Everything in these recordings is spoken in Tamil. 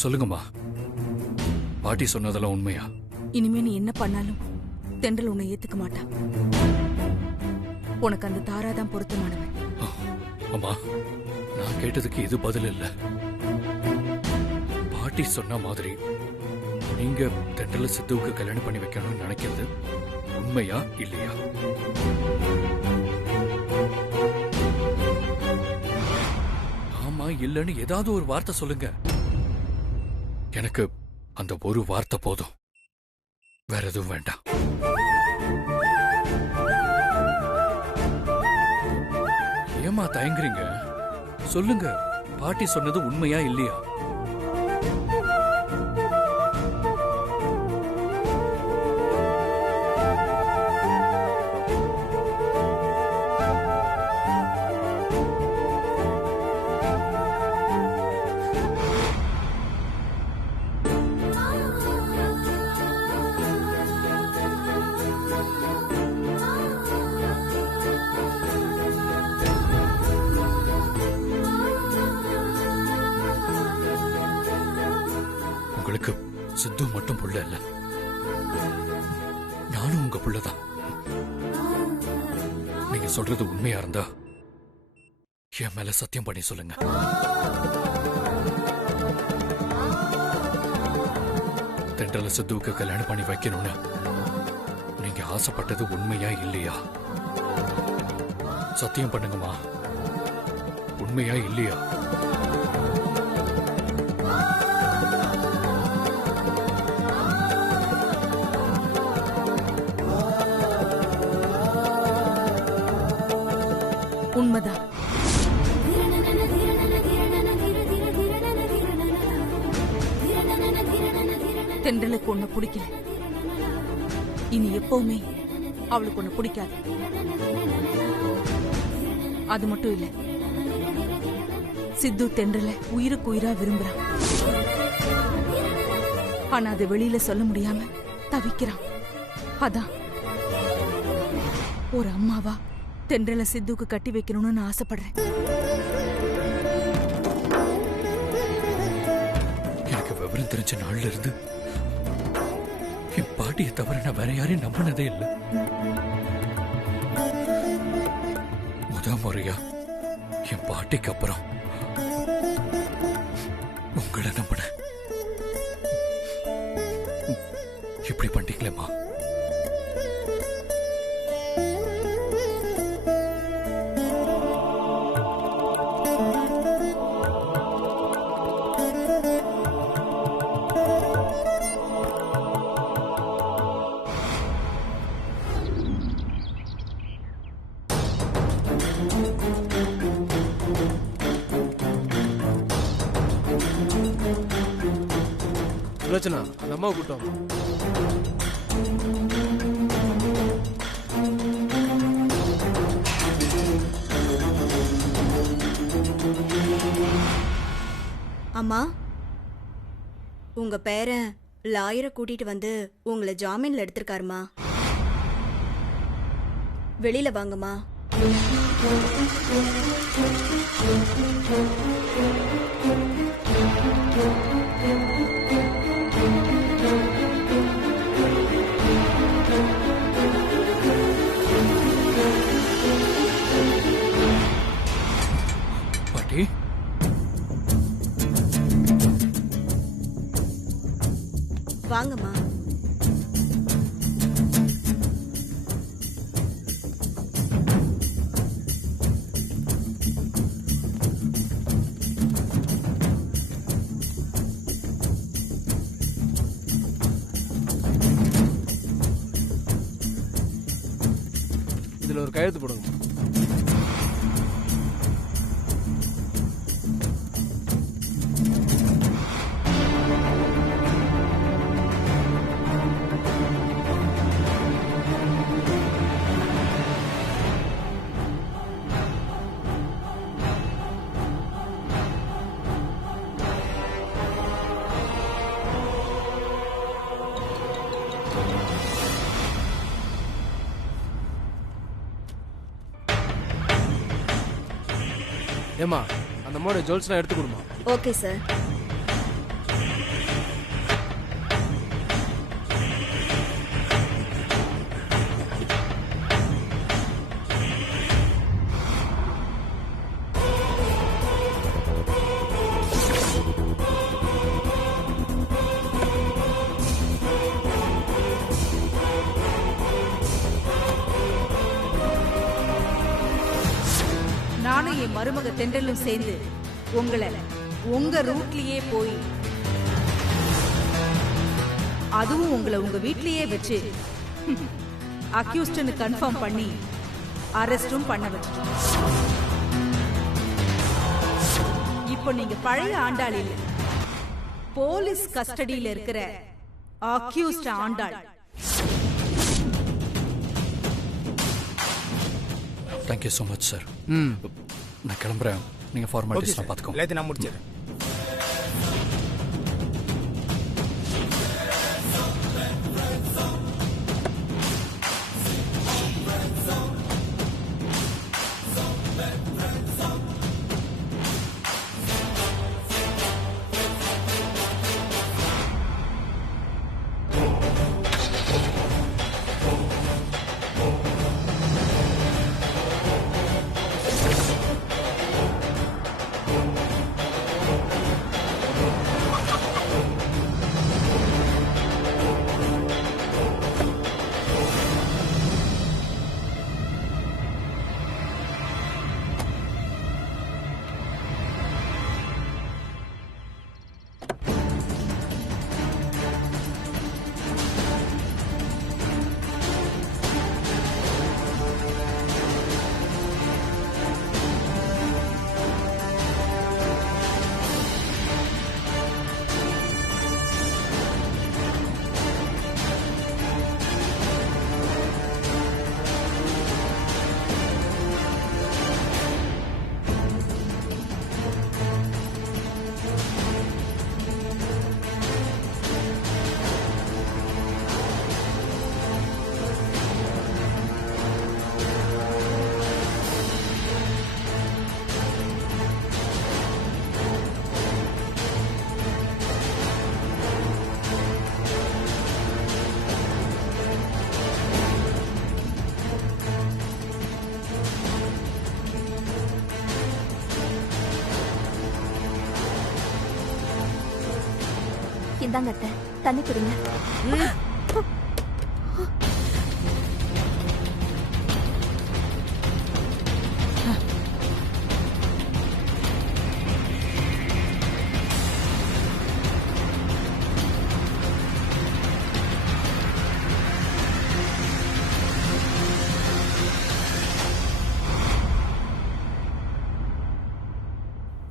சொல்லுங்கம்மா, பாட்டி சொன்னதெல்லாம் உண்மையா? இனிமே நீ என்ன பண்ணாலும் தென்றல் உன்னை ஏத்துக்க மாட்டான். உனக்கு அந்த தாராதான் பொருத்தமானவன். அம்மா, நான் கேட்டதுக்கு இது பதில் இல்ல. பாட்டி சொன்ன மாதிரி நீங்க தென்றல சித்துவுக்கு கல்யாணம் பண்ணி வைக்கணும்னு நினைக்கிறது உண்மையா இல்லையா? ஆமா இல்லன்னு ஏதாவது ஒரு வார்த்தை சொல்லுங்க. எனக்கு அந்த ஒரு வார்த்தை போதும், வேற எதுவும் வேண்டாம். ஏமா தயங்குறீங்க? சொல்லுங்க, பாட்டி சொன்னது உண்மையா இல்லையா? உங்களுக்கு சித்து மட்டும் புள்ள இல்ல, நானும் உங்க புள்ளதான். நீங்க சொல்றது உண்மையா இருந்தா என் மேல சத்தியம் பண்ணி சொல்லுங்க. தென்றல சித்துவுக்கு கல்யாணம் பண்ணி வைக்கணும்னு நீங்க ஆசைப்பட்டது உண்மையா இல்லையா? சத்தியம் பண்ணுங்கம்மா, உண்மையா இல்லையா? உண்மைதான். தென்றலுக்கு ஒண்ணு பிடிக்கல, இனி எப்பவுமே அவளுக்கு ஒண்ணு பிடிக்காது. அது மட்டும் இல்ல, சித்து தென்றல உயிருக்கு உயிரா விரும்புறான். ஆனா அதை வெளியில சொல்ல முடியாம தவிக்கிறான். அதான் ஒரு அம்மாவா தென்றல சித்துக்கு கட்டி வைக்கணும்னு நான் ஆசைப்படுறேன். எனக்கு விவரம் தெரிஞ்ச நாள்ல இருந்து என் பாட்டியை தவிர நான் வேற யாரையும் நம்பினதே இல்லை. முறையா என் பாட்டிக்கு அப்புறம் உங்களை நம்பின. இப்படி பண்ணிக்கலாமா? சுலோச்சனா, அந்த அம்மாவை கூட்டம். அம்மா, உங்க பேரன் லாயரை கூட்டிட்டு வந்து உங்களை ஜாமீன்ல எடுத்திருக்காருமா. வெளியில வாங்கம்மா. பாட்டி, வாங்கம்மா. இதுல ஒரு கையெழுத்து போடுங்க. ஏமா, அந்த அம்மாவோட ஜுவல்ஸ்லாம் எடுத்து கொடுமா. Okay sir. என் மருமக தென்றலும் சேர்ந்து உங்களை உங்க ரூட்லயே போய் அதுவும் உங்களை உங்க வீட்லயே வச்சு அக்யூஸ்ட்னு கன்ஃபார்ம் பண்ணி அரெஸ்டும் பண்ண வச்சிட்டோம். இப்போ நீங்க பழைய ஆண்டாள் இல்ல, போலீஸ் கஸ்டடியில இருக்கிற accused Andal. Thank you so much sir. ம் நான் கிளம்புறேன். நீங்க ஓகே ஃபார்மாலிட்டிஸ் சார், பார்த்துக்கோங்க. எல்லாத்தையும் நான் முடிச்சிடுறேன். இந்தாங்க அத்தை, தண்ணி குடிங்க.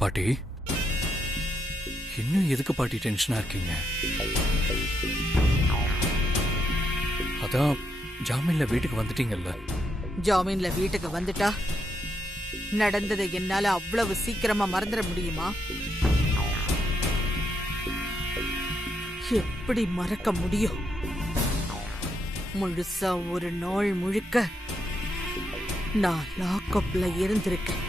பாட்டி, இன்னும் எதுக்கு பாட்டி டென்ஷனா இருக்கீங்க? அதான் ஜாமீன்ல வீட்டுக்கு வந்துட்டீங்கல்ல. ஜாமீன்ல வீட்டுக்கு வந்துட்டா நடந்ததை என்னால அவ்வளவு சீக்கிரமா மறந்துட முடியுமா? எப்படி மறக்க முடியும்? முழுசா ஒரு நாள் முழுக்க நான் லாக்அப்ல இருந்திருக்கேன்.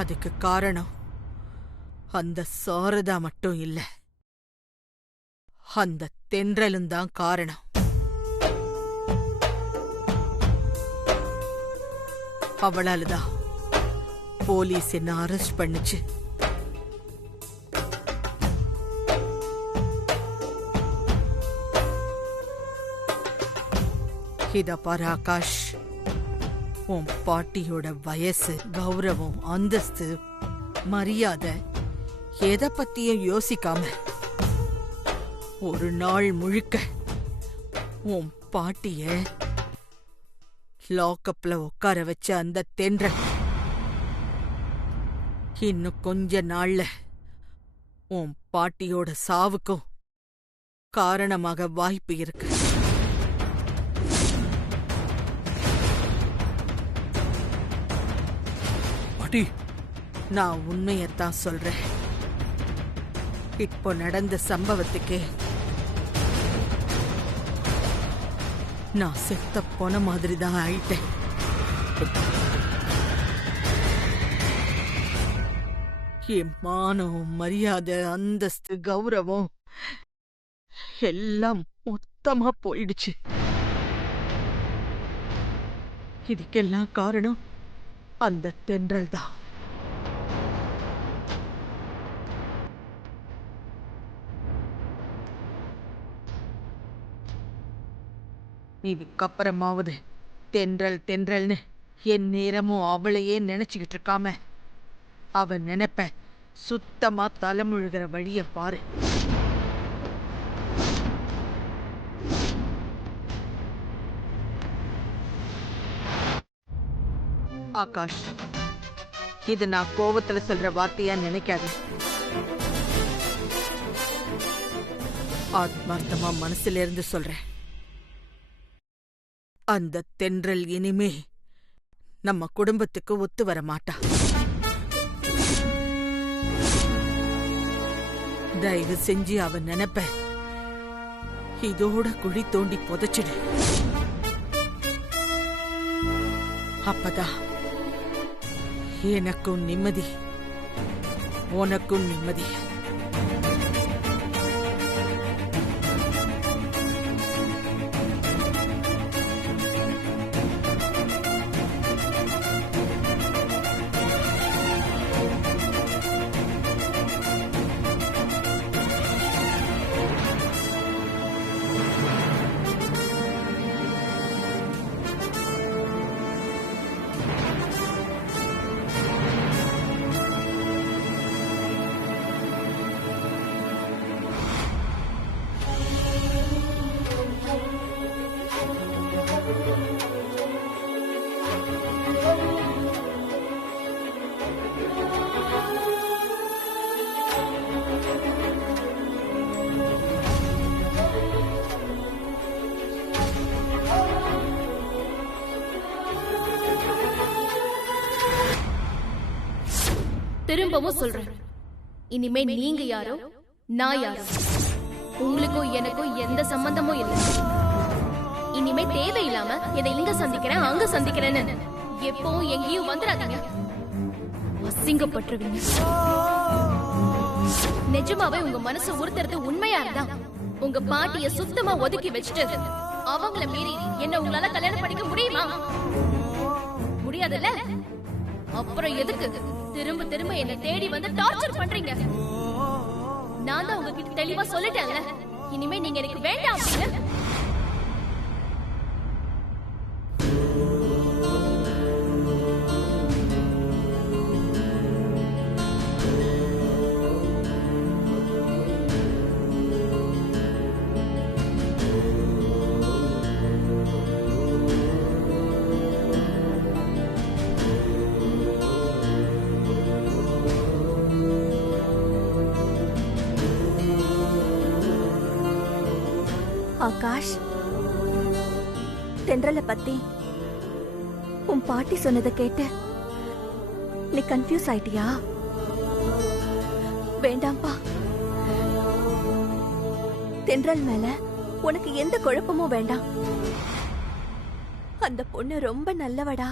அதுக்கு காரணம் அந்த சாரதா மட்டும் இல்ல, அந்த தென்றலும் தான் காரணம். அவளாலதான் போலீஸ் என்ன அரெஸ்ட் பண்ணுச்சு. இத பாரு ஆகாஷ், உன் பாட்டியோட வயசு, கௌரவம், அந்தஸ்து, மரியாதை எதை பத்தியும் யோசிக்காம ஒரு நாள் முழுக்க உன் பாட்டிய லாக்அப்ல உட்கார வச்ச அந்த தென்றல் இன்னும் கொஞ்ச நாள்ல உன் பாட்டியோட சாவுக்கும் காரணமாக வாய்ப்பு இருக்கு. பாட்டி, நான் உண்மையத்தான் சொல்றேன். இப்போ நடந்த சம்பவத்துக்கே நான் செத்த போன மாதிரி தான் ஆயிட்டேன். என் மானம், மரியாதை, அந்தஸ்து, கௌரவம் எல்லாம் மொத்தமா போயிடுச்சு. இதுக்கெல்லாம் காரணம் அந்த தென்றல் தான். இதுக்கப்புறமாவது தென்றல் தென்றல்னு என் நேரமும் அவளையே நினைச்சுக்கிட்டு இருக்காம அவன் நினைப்ப சுத்தமா தலைமுழுகிற வழிய பாரு. ஆகாஷ், இது நான் கோவத்துல சொல்ற வார்த்தையா நினைக்காது. ஆத்மார்த்தமா மனசுல இருந்து சொல்றேன். அந்த தென்றல் இனிமே நம்ம குடும்பத்துக்கு ஒத்து வர மாட்டா. தயவு செஞ்சு அவன் நினைப்ப இதோட குழி தோண்டி புதைச்சிடு. அப்பதான் எனக்கும் நிம்மதி, உனக்கும் நிம்மதி. திரும்பவும் சொல்றேன், இனிமே நீங்க யாரோ நான் யாரோ உங்களுக்கும் எனக்கும் எந்த சம்பந்தமும் இல்லை. இனிமே தேவையில்லாம என்னை இங்க சந்திக்கிறேன் அங்க சந்திக்கிறேன்னு எப்பவும் எங்கேயும் வந்துடாதீங்க. அசிங்கப்பட்டுருவீங்க. நிஜமாவே உங்க மனசு உறுத்துறது உண்மையா இருந்தா உங்க பாட்டிய சுத்தமா ஒதுக்கி வச்சுட்டு அவங்கள மீறி என்ன உங்களால கல்யாணம் பண்ணிக்க முடியுமா? முடியாதுல்ல? அப்புறம் எதுக்கு திரும்ப திரும்ப என்ன தேடி வந்து டார்ச்சர் பண்றீங்க? நான் தான் உங்ககிட்ட தெளிவா சொல்லிட்டேன்ல, இனிமே நீங்க எனக்கு வேண்டாம் அப்படின்னு. ஆகாஷ், தென்றலை பத்தி உன் பாட்டி சொன்னதை கேட்டு நீ கன்ஃபியூஸ் ஆயிட்டியா? வேண்டாம்பா, தென்றல் மேல உனக்கு எந்த குழப்பமும் வேண்டாம். அந்த பொண்ணு ரொம்ப நல்லவடா.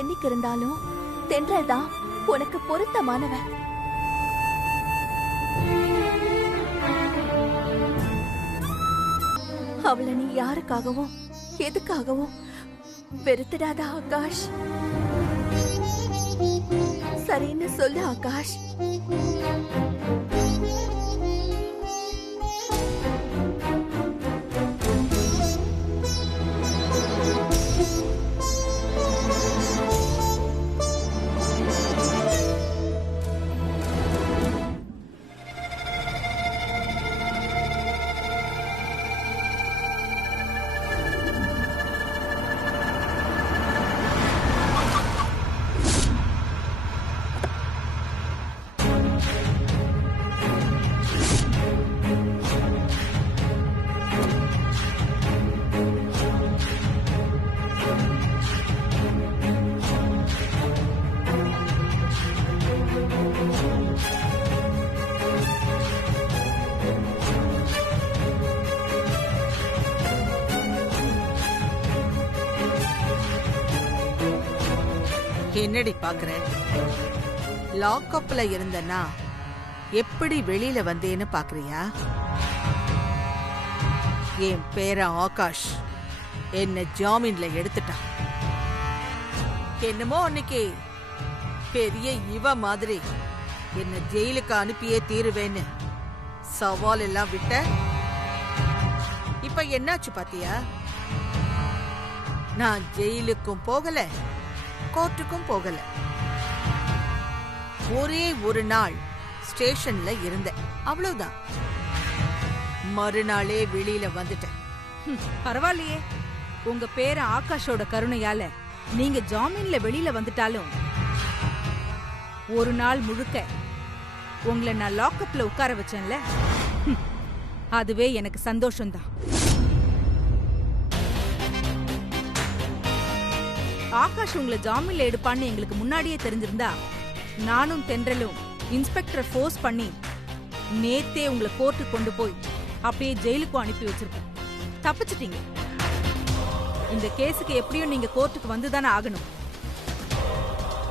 என்னைக்கு இருந்தாலும் தென்றல் தான் உனக்கு பொருத்தமானவ. அவளை நீ யாருக்காகவும் எதுக்காகவும் வெறுத்துடாத ஆகாஷ். சரின்னு சொல்லு ஆகாஷ். என்னடி பாக்குற? லாக்அப்ல இருந்தனா எப்படி வெளியில வந்தேன்னு பாக்குறியா? என் பேரன் ஆகாஷ் என்ன ஜாமீன்ல எடுத்துட்டான். என்னமோ அன்னைக்கு பெரிய இவ மாதிரி என்ன ஜெயிலுக்கு அனுப்பியே தீருவேன்னு சவால் எல்லாம் விட்ட. இப்ப என்னாச்சு பாத்தியா? நான் ஜெயிலுக்கும் போகல, கோர்ட்டுக்கும் போகல. ஒரே ஒரு நாள் ஸ்டேஷன்ல இருந்தேன், அவ்வளவுதான். மறுநாளே வெளியில வந்துட்டேன். பரவாயில்லையே, உங்க பேரன் ஆகாஷோட கருணையால நீங்க ஜாமீன்ல வெளியில வந்துட்டாலும் ஒரு நாள் முழுக்க உங்களை நான் லாக்அப்ல உட்கார வச்சேன்ல, அதுவே எனக்கு சந்தோஷம்தான். ஆகாஷ் உங்களை ஜாமீன்ல எடுப்பான்னு எங்களுக்கு முன்னாடியே தெரிஞ்சிருந்தா நானும் தென்றலும் இன்ஸ்பெக்டரை ஃபோர்ஸ் பண்ணி நேத்தே உங்களை கோர்ட்டுக்கு கொண்டு போய் அப்படியே ஜெயிலுக்கும் அனுப்பி வச்சிருப்பேன். தப்பிச்சிட்டீங்க. இந்த கேஸுக்கு எப்படியும் நீங்க கோர்ட்டுக்கு வந்துதானே ஆகணும்.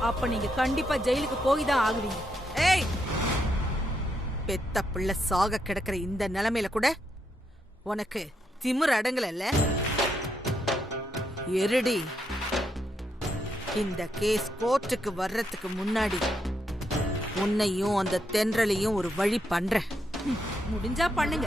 அப்ப நீங்க கண்டிப்பா ஜெயிலுக்கு போய் தான் ஆகுவீங்க. ஏய், பெத்த பிள்ளை சாக கிடக்கிற இந்த நிலைமையில கூட உனக்கு திமிரு அடங்கல. எருடி, இந்த கேஸ் கோர்ட்டுக்கு வர்றதுக்கு முன்னாடி உன்னையும் அந்த தென்றலையும் ஒரு வழி பண்றேன். முடிஞ்சா பண்ணுங்க.